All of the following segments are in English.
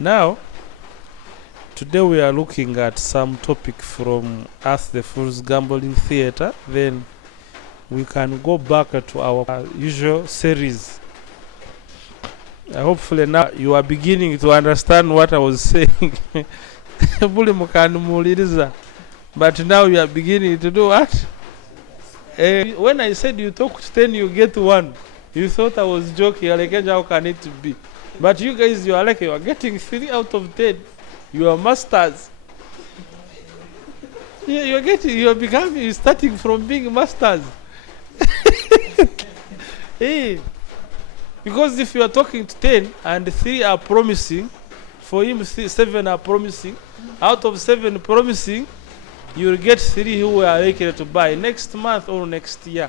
Now, today we are looking at some topic from Ask the Fool's Gambling Theater. Then we can go back to our usual series. Hopefully now you are beginning to understand what I was saying. But now you are beginning to do what? When I said you talk to 10, you get 1. You thought I was joking. Like, how can it be? But you guys, you are like, you are getting 3 out of 10. You are masters. You're starting from being masters. Hey. Because if you are talking to 10 and 3 are promising, for him 7 are promising, out of 7 promising, you will get 3 who are likely to buy next month or next year.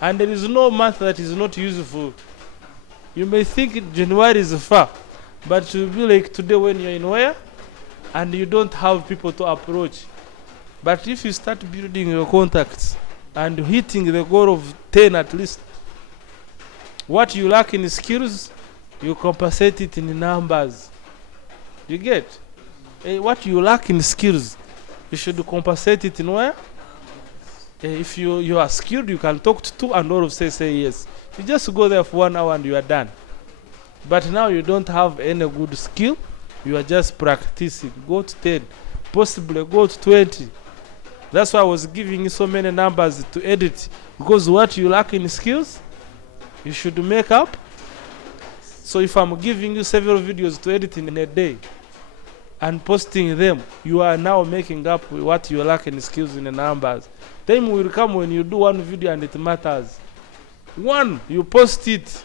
And there is no month that is not useful. You may think January is far, but it will be like today when you're in where and you don't have people to approach. But if you start building your contacts and hitting the goal of 10 at least, what you lack in skills, you compensate it in numbers. You get? What you lack in skills, you should compensate it in where? If you are skilled, you can talk to 2 and all of say yes. You just go there for 1 hour and you are done. But now you don't have any good skill. You are just practicing. Go to 10. Possibly go to 20. That's why I was giving you so many numbers to edit. Because what you lack in skills, you should make up. So if I'm giving you several videos to edit in a day and posting them, you are now making up what you lack in skills in the numbers. Time will come when you do 1 video and it matters. 1, you post it,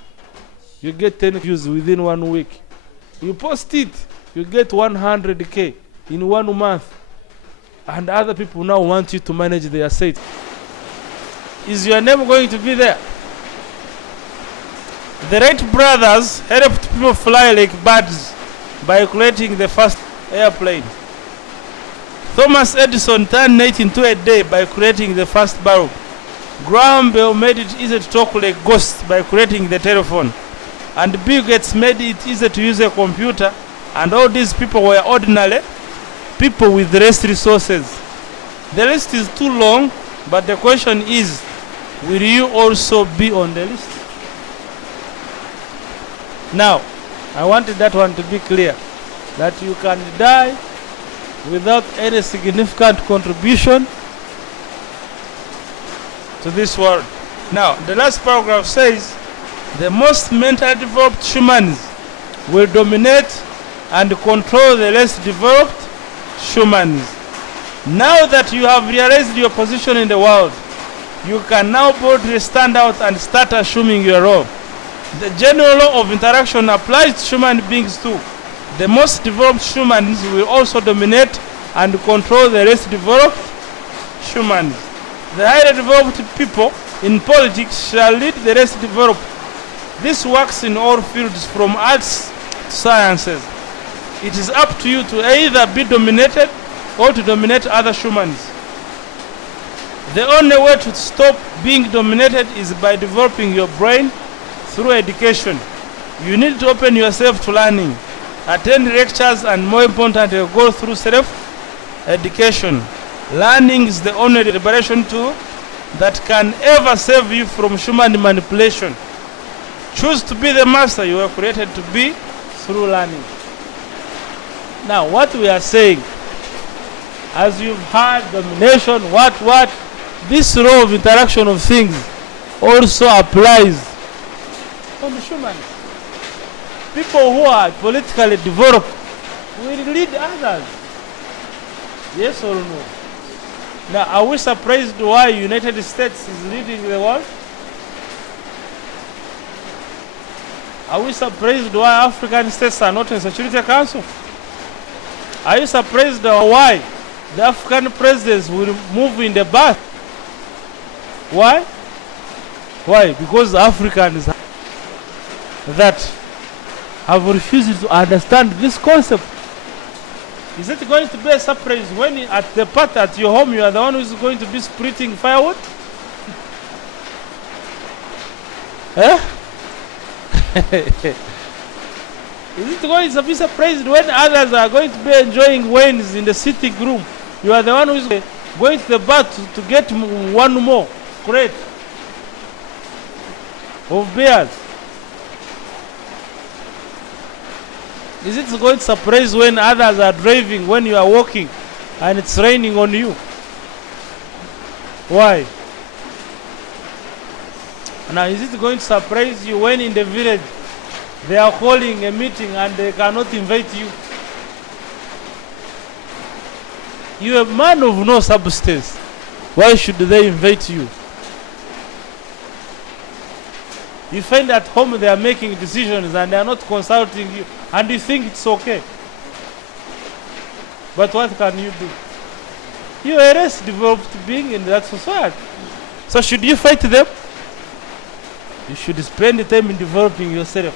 you get 10 views within 1 week. You post it, you get 100K in 1 month. And other people now want you to manage their site. Is your name going to be there? The Wright brothers helped people fly like birds by creating the first airplane. Thomas Edison turned night into a day by creating the first bulb. Graham Bell made it easy to talk like ghosts by creating the telephone. And Bill Gates made it easy to use a computer. And all these people were ordinary people with less resources. The list is too long, but the question is, will you also be on the list? Now, I wanted that one to be clear, that you can die without any significant contribution to this world. Now, the last paragraph says, the most mentally developed humans will dominate and control the less developed humans. Now that you have realized your position in the world, you can now boldly stand out and start assuming your role. The general law of interaction applies to human beings too. The most developed humans will also dominate and control the less developed humans. The highly developed people in politics shall lead the less developed. This works in all fields from arts to sciences. It is up to you to either be dominated or to dominate other humans. The only way to stop being dominated is by developing your brain through education. You need to open yourself to learning, attend lectures, and more importantly, go through self-education. Learning is the only liberation tool that can ever save you from human manipulation. Choose to be the master you were created to be through learning. Now, what we are saying, as you've heard domination, this law of interaction of things also applies on humans. People who are politically developed will lead others. Yes or no? Now, are we surprised why United States is leading the world? Are we surprised why African states are not in Security Council? Are you surprised why the African presidents will move in the bath? Why? Why? Because Africans that have refused to understand this concept. Is it going to be a surprise when at the party at your home you are the one who is going to be splitting firewood? Is it going to be surprised when others are going to be enjoying wines in the sitting room? You are the one who is going to the bar to get one more crate of beers. Is it going to surprise when others are driving, when you are walking and it's raining on you? Why? Now, is it going to surprise you when in the village they are calling a meeting and they cannot invite you? You are a man of no substance. Why should they invite you? You find at home they are making decisions and they are not consulting you, and you think it's okay. But what can you do? You are a less developed being in that society. So should you fight them? You should spend the time in developing yourself,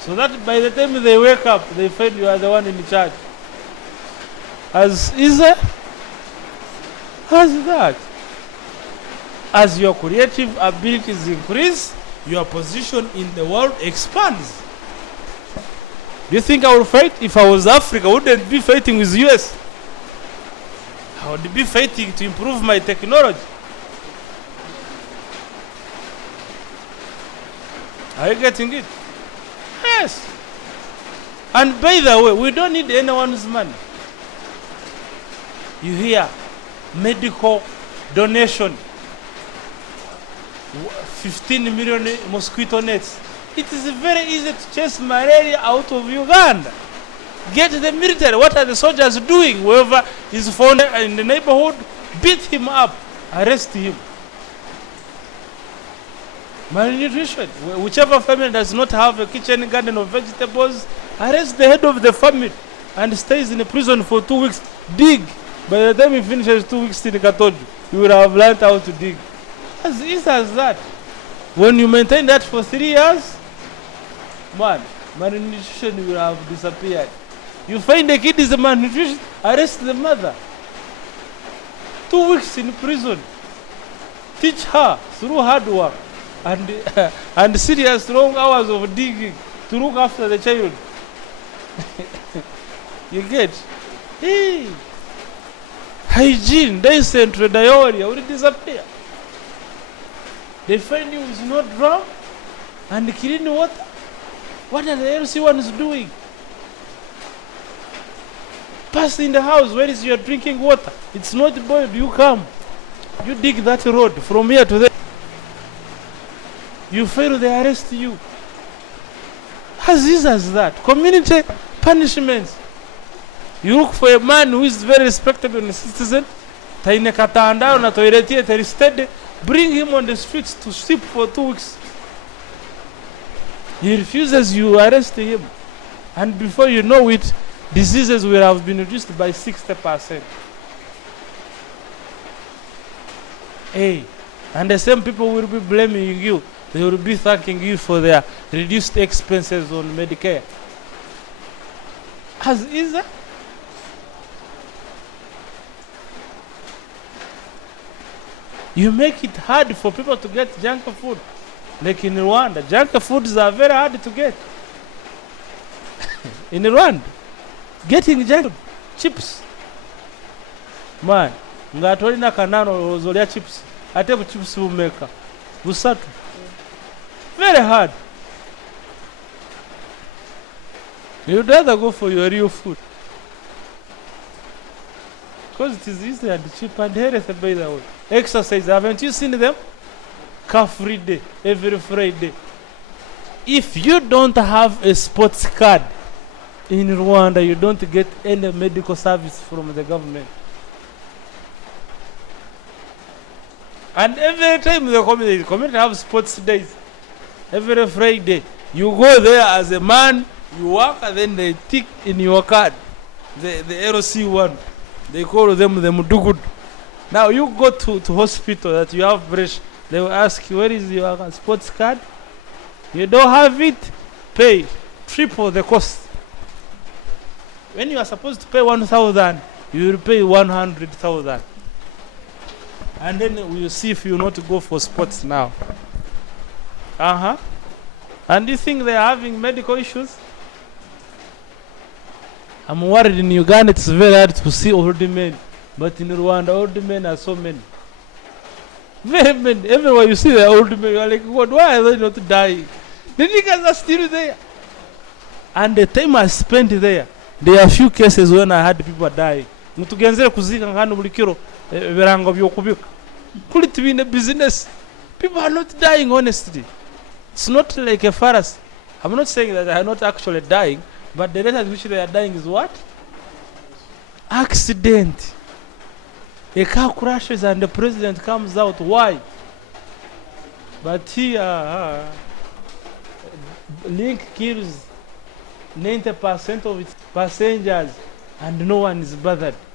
so that by the time they wake up, they find you are the one in charge. As easy as that. As your creative abilities increase, your position in the world expands. Do you think I would fight? If I was Africa, I wouldn't be fighting with US. I would be fighting to improve my technology. Are you getting it? Yes. And by the way, we don't need anyone's money. You hear medical donation, 15 million mosquito nets. It is very easy to chase malaria out of Uganda. Get the military. What are the soldiers doing? Whoever is found in the neighborhood, beat him up, arrest him. Malnutrition. Whichever family does not have a kitchen garden of vegetables, arrest the head of the family and stays in a prison for 2 weeks. Dig. By the time he finishes 2 weeks in Katoju, you will have learned how to dig. As easy as that. When you maintain that for 3 years, man, malnutrition will have disappeared. You find the kid is malnutrition, arrest the mother. 2 weeks in prison. Teach her through hard work and serious long hours of digging to look after the child. You get? Hey. Hygiene, dysentery, diarrhea will disappear. They find you with no drum and clean water. What are the LC ones doing? Pass in the house. Where is your drinking water? It's not boiled. You come. You dig that road from here to there. You fail, they arrest you. As easy as that. Community punishments. You look for a man who is very respectable and citizen. Taine katanda na toiletie teristede. Bring him on the streets to sleep for 2 weeks. He refuses, you arrest him. And before you know it, diseases will have been reduced by 60%. Hey, and the same people will be blaming you. They will be thanking you for their reduced expenses on Medicare. As easy. You make it hard for people to get junk food. Like in Rwanda, junk foods are very hard to get. In Rwanda, getting junk chips. Man, ngatolina kanano ozolya chips. Ate ku chips umeka. Busatu. Very hard. You'd rather go for your real food. Because it is easy and cheap and healthy, by the way. Exercise, haven't you seen them? Free day, every Friday. If you don't have a sports card in Rwanda, you don't get any medical service from the government. And every time the community have sports days, every Friday, you go there as a man, you work, and then they tick in your card, the LC one. They call them the Mudugud. Now you go to hospital that you have breast. They will ask you, where is your sports card? You don't have it, pay triple the cost. When you are supposed to pay 1,000, you will pay 100,000. And then we will see if you know to go for sports now. And you think they are having medical issues? I'm worried in Uganda it's very hard to see old men. But in Rwanda, old men are so many. Very many. Everywhere you see the old men, you are like, God, why are they not dying? The niggas are still there. And the time I spent there are a few cases when I had people dying. Mutugenzere kuzika ngano buli kiro ebirango byokubika. Kuli tibine business. People are not dying honestly. It's not like a fallacy. I'm not saying that they are not actually dying, but the rate at which they are dying is what? Accident. A car crashes and the president comes out. Why? But here, Link kills 90% of its passengers and no one is bothered.